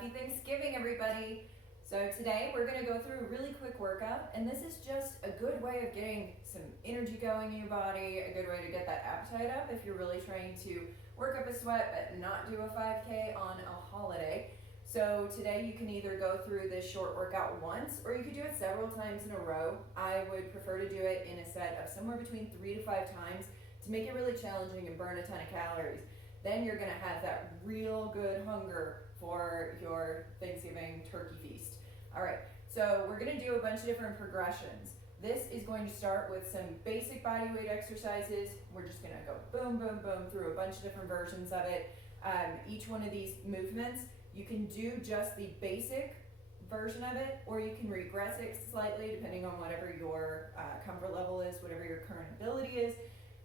Happy Thanksgiving, everybody. So today we're gonna go through a really quick workout, and this is just a good way of getting some energy going in your body, a good way to get that appetite up if you're really trying to work up a sweat but not do a 5K on a holiday. So today you can either go through this short workout once, or you could do it several times in a row. I would prefer to do it in a set of somewhere between 3 to 5 times to make it really challenging and burn a ton of calories. Then you're gonna have that real good hunger for your Thanksgiving turkey feast. All right, so we're gonna do a bunch of different progressions. This is going to start with some basic body weight exercises. We're just gonna go boom, boom, boom through a bunch of different versions of it. Each one of these movements, you can do just the basic version of it, or you can regress it slightly depending on whatever your comfort level is, whatever your current ability is,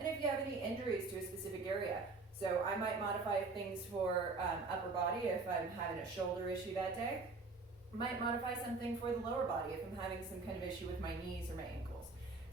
and if you have any injuries to a specific area. So I might modify things for upper body if I'm having a shoulder issue that day. Might modify something for the lower body if I'm having some kind of issue with my knees or my ankles.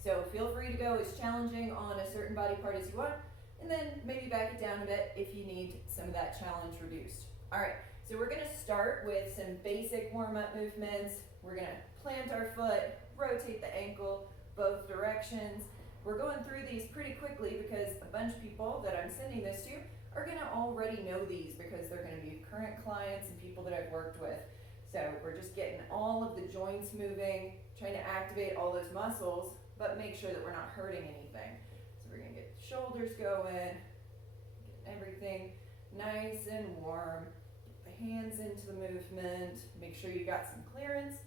So feel free to go as challenging on a certain body part as you want, and then maybe back it down a bit if you need some of that challenge reduced. All right, so we're gonna start with some basic warm-up movements. We're gonna plant our foot, rotate the ankle both directions. We're going through these pretty quickly because a bunch of people that I'm sending this to are gonna already know these because they're gonna be current clients and people that I've worked with. So we're just getting all of the joints moving, trying to activate all those muscles, but make sure that we're not hurting anything. So we're gonna get the shoulders going, get everything nice and warm, get the hands into the movement, make sure you got some clearance,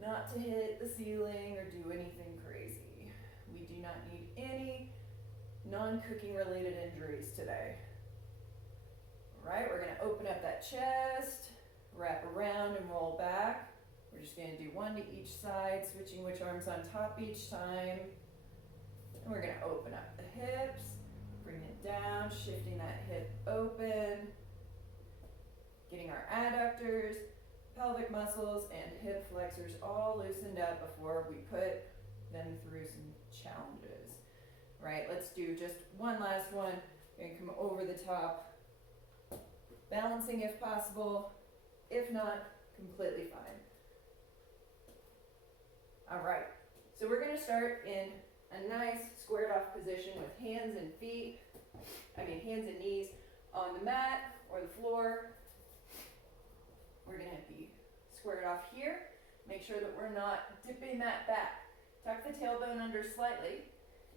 not to hit the ceiling or do anything crazy. We do not need any non-cooking related injuries today. All right, we're gonna open up that chest, wrap around and roll back. We're just gonna do one to each side, switching which arm's on top each time. And we're gonna open up the hips, bring it down, shifting that hip open, getting our adductors, pelvic muscles, and hip flexors all loosened up before we put them through some challenges. Right, let's do just one last one. We're gonna come over the top, balancing if possible. If not, completely fine. All right, so we're gonna start in a nice squared off position with hands and knees on the mat or the floor. We're gonna be squared off here. Make sure that we're not dipping that back. Tuck the tailbone under slightly,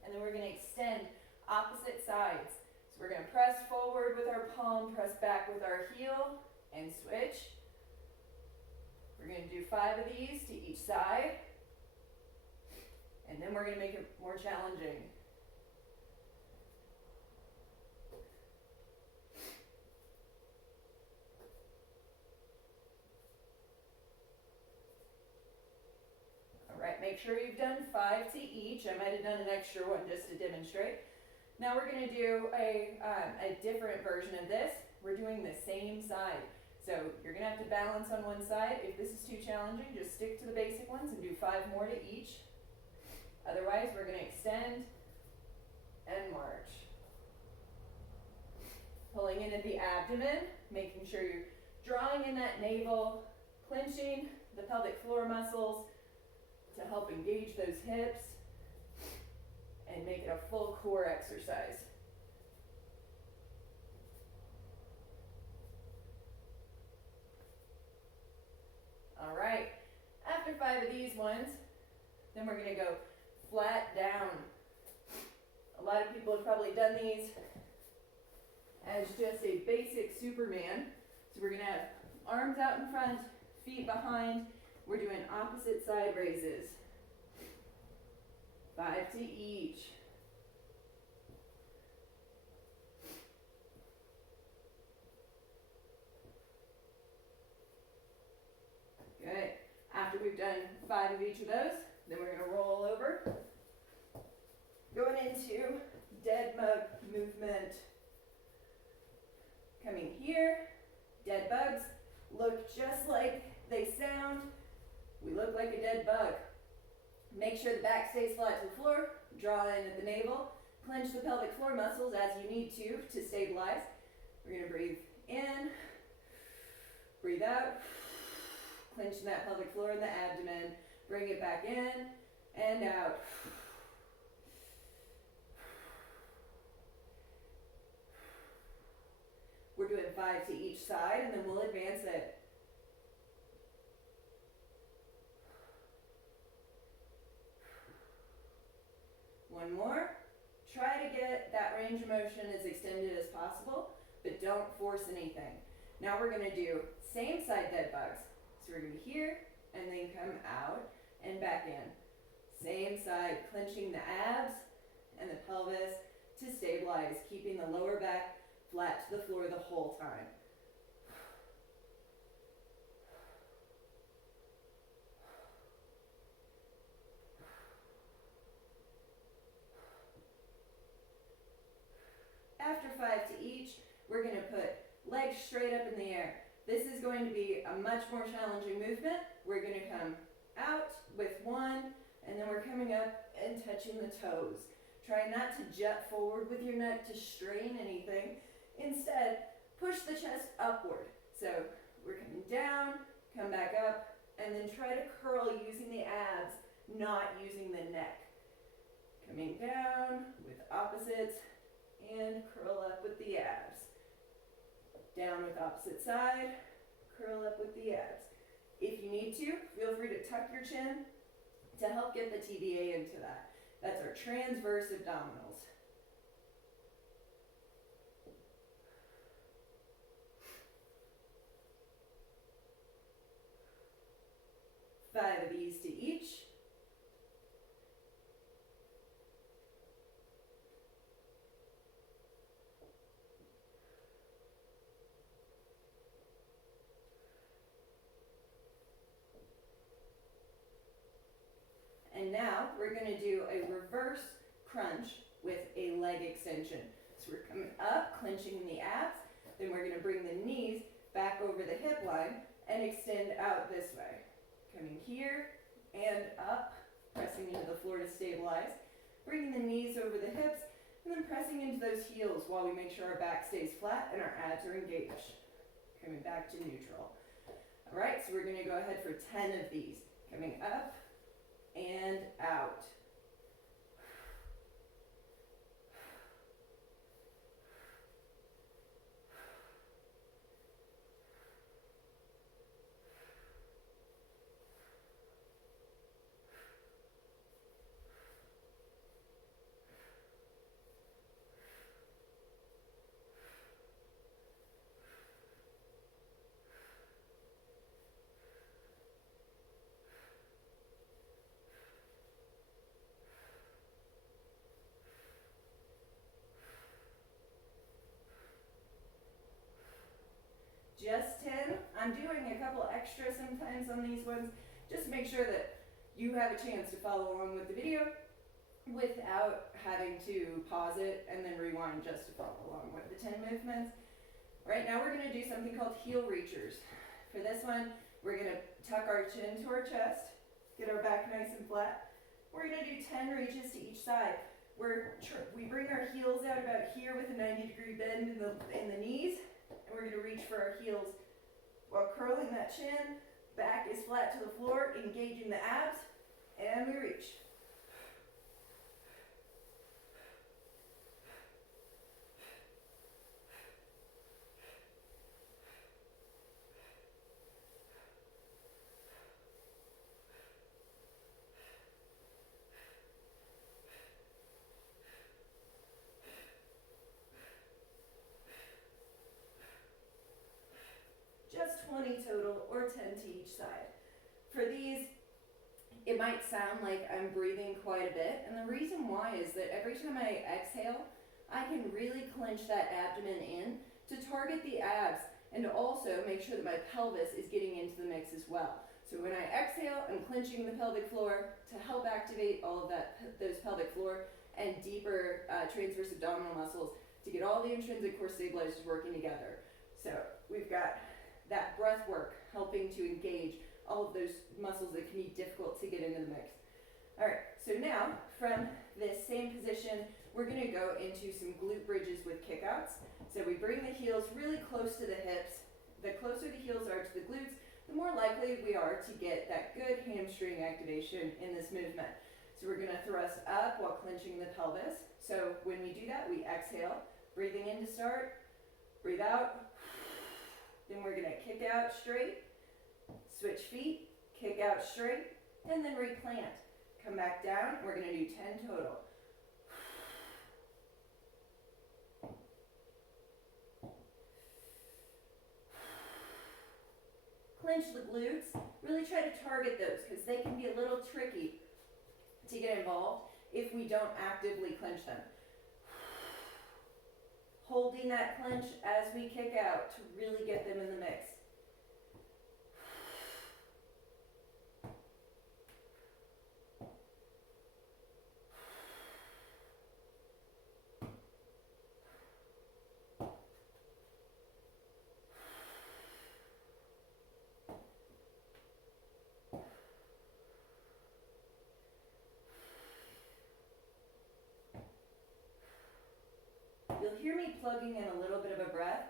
and then we're gonna extend opposite sides. So we're gonna press forward with our palm, press back with our heel, and switch. We're gonna do 5 of these to each side, and then we're gonna make it more challenging. All right, make sure you've done 5 to each. I might have done an extra one just to demonstrate. Now we're gonna do a different version of this. We're doing the same side. So you're gonna have to balance on one side. If this is too challenging, just stick to the basic ones and do 5 more to each. Otherwise, we're gonna extend and march. Pulling in at the abdomen, making sure you're drawing in that navel, clenching the pelvic floor muscles to help engage those hips and make it a full core exercise. All right, after 5 of these ones, then we're gonna go flat down. A lot of people have probably done these as just a basic Superman. So we're gonna have arms out in front, feet behind. We're doing opposite side raises. 5 to each. Good. After we've done 5 of each of those, then we're gonna roll over. Going into dead bug movement. Coming here, dead bugs look just like they sound. We look like a dead bug. Make sure the back stays flat to the floor, draw in at the navel, clench the pelvic floor muscles as you need to stabilize. We're gonna breathe in clenching that pelvic floor and the abdomen. Bring it back in and out. We're doing 5 to each side, and then we'll advance it. One more. Try to get that range of motion as extended as possible, but don't force anything. Now we're gonna do same side dead bugs. So we're gonna be here, and then come out and back in. Same side, clenching the abs and the pelvis to stabilize, keeping the lower back flat to the floor the whole time. After 5 to each, we're going to put legs straight up in the air. This is going to be a much more challenging movement. We're going to come out with one, and then we're coming up and touching the toes. Try not to jut forward with your neck to strain anything. Instead, push the chest upward. So we're coming down, come back up, and then try to curl using the abs, not using the neck. Coming down with opposites, and curl up with the abs. Down with opposite side, curl up with the abs. If you need to, feel free to tuck your chin to help get the TVA into that. That's our transverse abdominals. Five of these to each. And now we're going to do a reverse crunch with a leg extension. So we're coming up, clenching the abs, then we're going to bring the knees back over the hip line and extend out this way. Coming here and up, pressing into the floor to stabilize, bringing the knees over the hips, and then pressing into those heels while we make sure our back stays flat and our abs are engaged. Coming back to neutral. All right, so we're going to go ahead for 10 of these. Coming up and out. Just 10. I'm doing a couple extra sometimes on these ones, just to make sure that you have a chance to follow along with the video without having to pause it and then rewind just to follow along with the 10 movements. Right now we're going to do something called heel reachers. For this one, we're going to tuck our chin to our chest, get our back nice and flat. We're going to do 10 reaches to each side. We bring our heels out about here with a 90-degree bend in the knees. And we're going to reach for our heels while curling that chin. Back is flat to the floor, engaging the abs, and we reach. Just 20 total, or 10 to each side. For these, it might sound like I'm breathing quite a bit, and the reason why is that every time I exhale, I can really clench that abdomen in to target the abs and to also make sure that my pelvis is getting into the mix as well. So when I exhale, I'm clenching the pelvic floor to help activate all of those pelvic floor and deeper transverse abdominal muscles to get all the intrinsic core stabilizers working together. So we've got that breath work helping to engage all of those muscles that can be difficult to get into the mix. All right, so now from this same position, we're going to go into some glute bridges with kickouts. So we bring the heels really close to the hips. The closer the heels are to the glutes, the more likely we are to get that good hamstring activation in this movement. So we're gonna thrust up while clenching the pelvis. So when we do that, we exhale, breathing in to start, breathe out, then we're gonna kick out straight, switch feet, kick out straight, and then replant. Come back down, we're gonna do 10 total. Clench the glutes, really try to target those because they can be a little tricky to get involved if we don't actively clench them. Holding that clench as we kick out to really get them in the mix. You'll hear me plugging in a little bit of a breath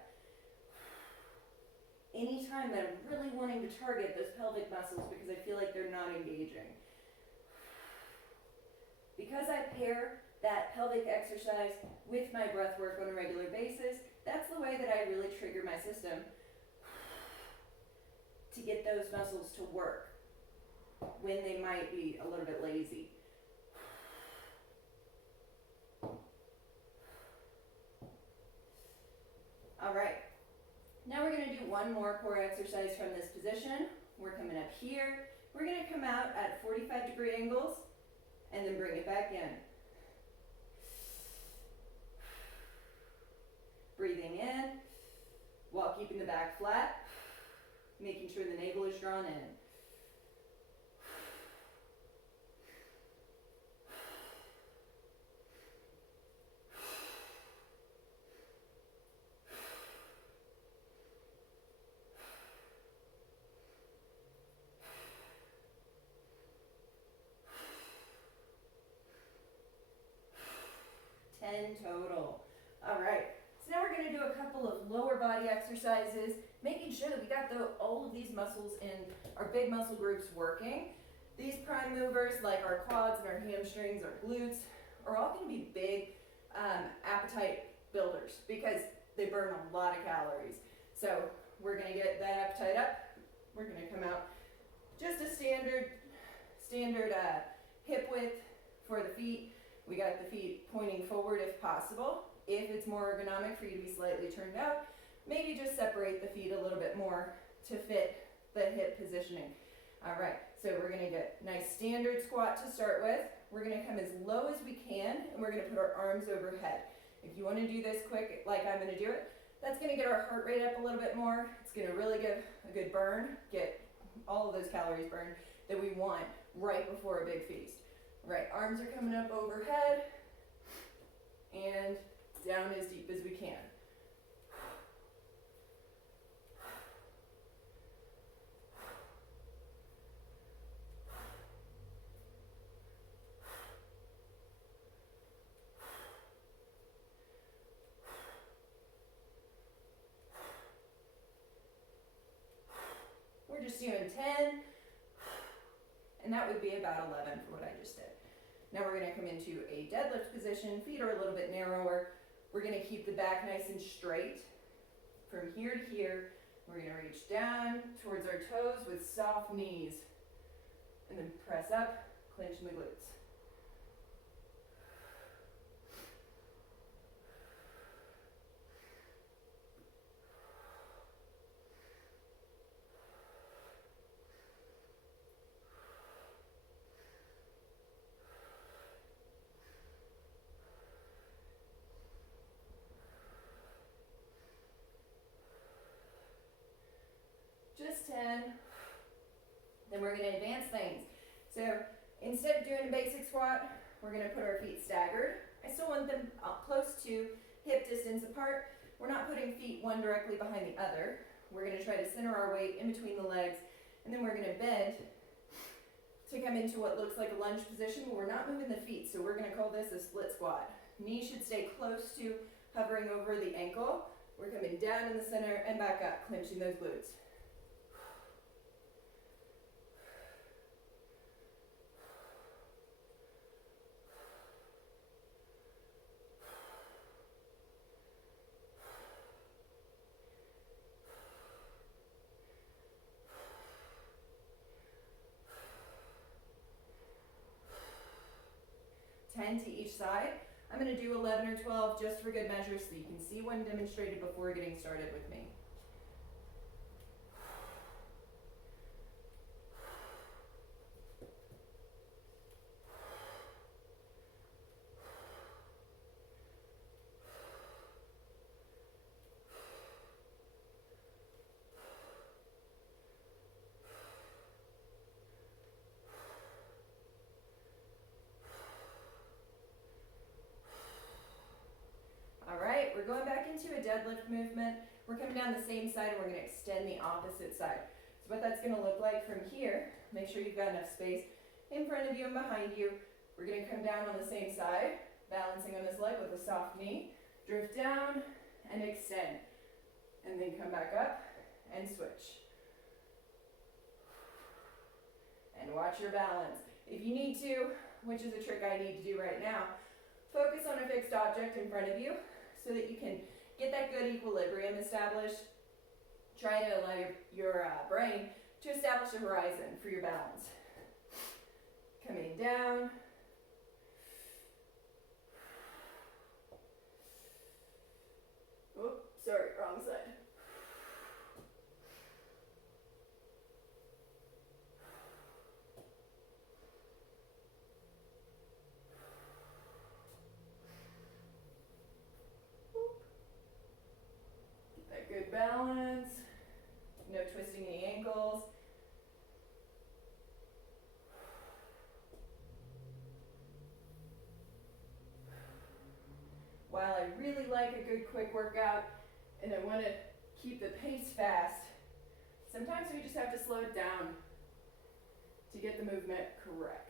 anytime that I'm really wanting to target those pelvic muscles because I feel like they're not engaging. Because I pair that pelvic exercise with my breath work on a regular basis, that's the way that I really trigger my system to get those muscles to work when they might be a little bit lazy. All right, now we're gonna do one more core exercise from this position. We're coming up here. We're gonna come out at 45-degree angles and then bring it back in. Breathing in while keeping the back flat, making sure the navel is drawn in. Total. All right, so now we're going to do a couple of lower body exercises, making sure that we got all of these muscles in our big muscle groups working. These prime movers, like our quads and our hamstrings, our glutes, are all going to be big appetite builders because they burn a lot of calories. So we're going to get that appetite up. We're going to come out just a standard hip width for the feet. We got the feet pointing forward if possible. If it's more ergonomic for you to be slightly turned out, maybe just separate the feet a little bit more to fit the hip positioning. All right, so we're gonna get nice standard squat to start with. We're gonna come as low as we can, and we're gonna put our arms overhead. If you wanna do this quick, like I'm gonna do it, that's gonna get our heart rate up a little bit more. It's gonna really give a good burn, get all of those calories burned that we want right before a big feast. Right, arms are coming up overhead and down as deep as we can. We're just doing 10, and that would be about 11 for what I just did. Now we're going to come into a deadlift position. Feet are a little bit narrower. We're going to keep the back nice and straight. From here to here, we're going to reach down towards our toes with soft knees. And then press up, clenching the glutes. Just 10. Then we're going to advance things. So instead of doing a basic squat, we're going to put our feet staggered. I still want them close to hip distance apart. We're not putting feet one directly behind the other. We're going to try to center our weight in between the legs, and then we're going to bend to come into what looks like a lunge position, but we're not moving the feet, so we're going to call this a split squat. Knees should stay close to hovering over the ankle. We're coming down in the center and back up, clenching those glutes. 10 to each side. I'm going to do 11 or 12 just for good measure so you can see one demonstrated before getting started with me. Alright, we're going back into a deadlift movement. We're coming down the same side and we're going to extend the opposite side. So what that's going to look like from here, make sure you've got enough space in front of you and behind you. We're going to come down on the same side, balancing on this leg with a soft knee. Drift down and extend. And then come back up and switch. And watch your balance. If you need to, which is a trick I need to do right now, focus on a fixed object in front of you so that you can get that good equilibrium established. Try to allow your brain to establish a horizon for your balance. Coming down. Oops, sorry, wrong side. Get that good balance. No twisting the ankles. While I really like a good quick workout and I want to keep the pace fast, sometimes we just have to slow it down to get the movement correct.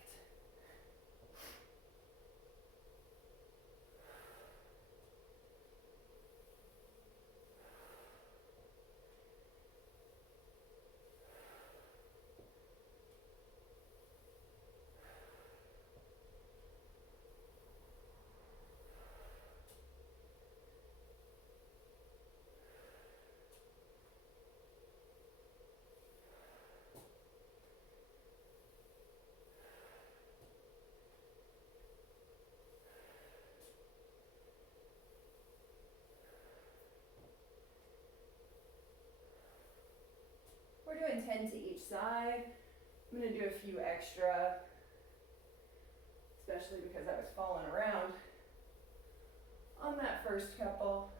We're doing 10 to each side. I'm going to do a few extra, especially because I was falling around on that first couple.